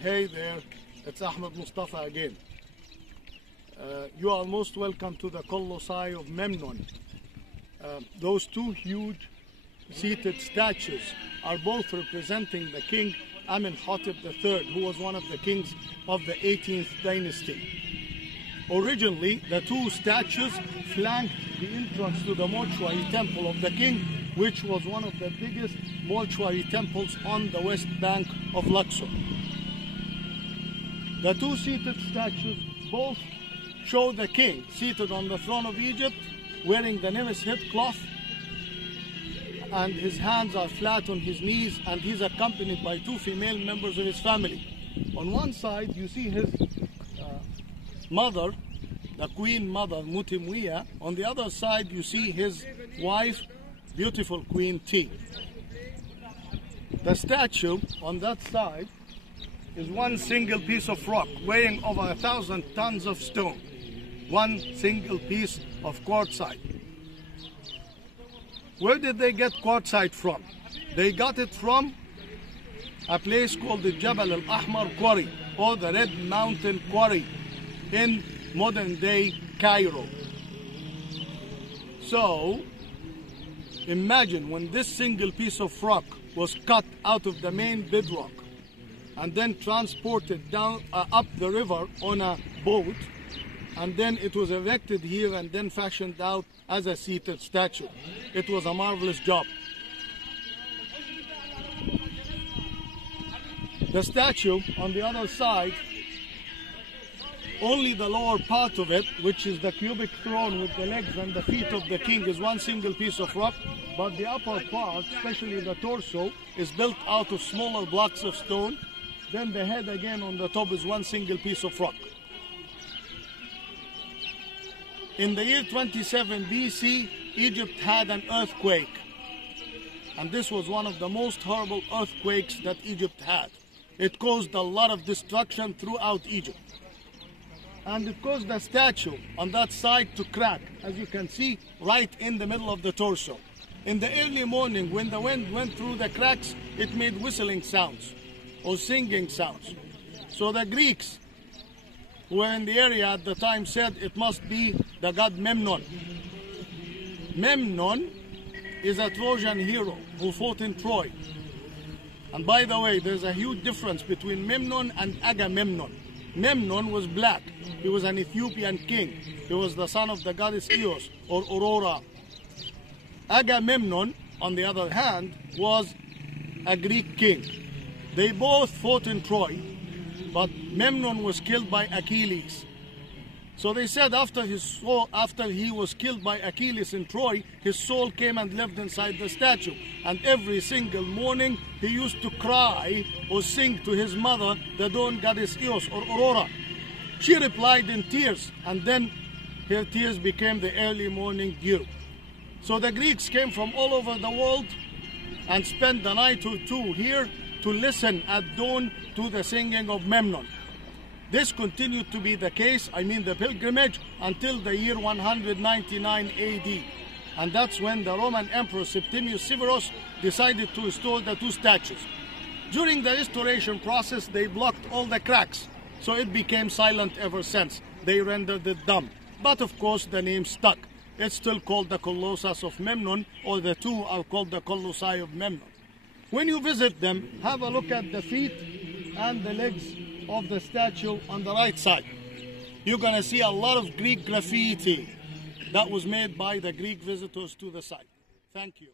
Hey there, it's Ahmed Mustafa again. You are most welcome to the Colossi of Memnon. Those two huge seated statues are both representing the king Amenhotep III, who was one of the kings of the 18th dynasty. Originally, the two statues flanked the entrance to the mortuary temple of the king, which was one of the biggest mortuary temples on the west bank of Luxor. The two seated statues both show the king seated on the throne of Egypt, wearing the Nemes head cloth, and his hands are flat on his knees, and he's accompanied by two female members of his family. On one side, you see his mother, the queen mother, Mutimwiya. On the other side, you see his wife, beautiful Queen T. The statue on that side is one single piece of rock weighing over 1,000 tons of stone. One single piece of quartzite. Where did they get quartzite from? They got it from a place called the Jabal al-Ahmar Quarry, or the Red Mountain Quarry, in modern day Cairo. So imagine when this single piece of rock was cut out of the main bedrock and then transported down up the river on a boat, and then it was erected here and then fashioned out as a seated statue. It was a marvelous job. The statue on the other side, only the lower part of it, which is the cubic throne with the legs and the feet of the king, is one single piece of rock, but the upper part, especially the torso, is built out of smaller blocks of stone. Then the head again on the top is one single piece of rock. In the year 27 BC, Egypt had an earthquake. And this was one of the most horrible earthquakes that Egypt had. It caused a lot of destruction throughout Egypt. And it caused the statue on that side to crack, as you can see, right in the middle of the torso. In the early morning, when the wind went through the cracks, it made whistling sounds or singing sounds. So the Greeks who were in the area at the time said it must be the god Memnon. Memnon is a Trojan hero who fought in Troy. And by the way, there's a huge difference between Memnon and Agamemnon. Memnon was black. He was an Ethiopian king. He was the son of the goddess Eos, or Aurora. Agamemnon, on the other hand, was a Greek king. They both fought in Troy, but Memnon was killed by Achilles. So they said after he was killed by Achilles in Troy, his soul came and lived inside the statue. And every single morning he used to cry or sing to his mother, the dawn goddess Eos, or Aurora. She replied in tears, and then her tears became the early morning dew. So the Greeks came from all over the world and spent the night or two here to listen at dawn to the singing of Memnon. This continued to be the case, the pilgrimage, until the year 199 AD. And that's when the Roman Emperor Septimius Severus decided to restore the two statues. During the restoration process, they blocked all the cracks, so it became silent ever since. They rendered it dumb. But of course, the name stuck. It's still called the Colossi of Memnon, or the two are called the Colossi of Memnon. When you visit them, have a look at the feet and the legs of the statue on the right side. You're going to see a lot of Greek graffiti that was made by the Greek visitors to the site. Thank you.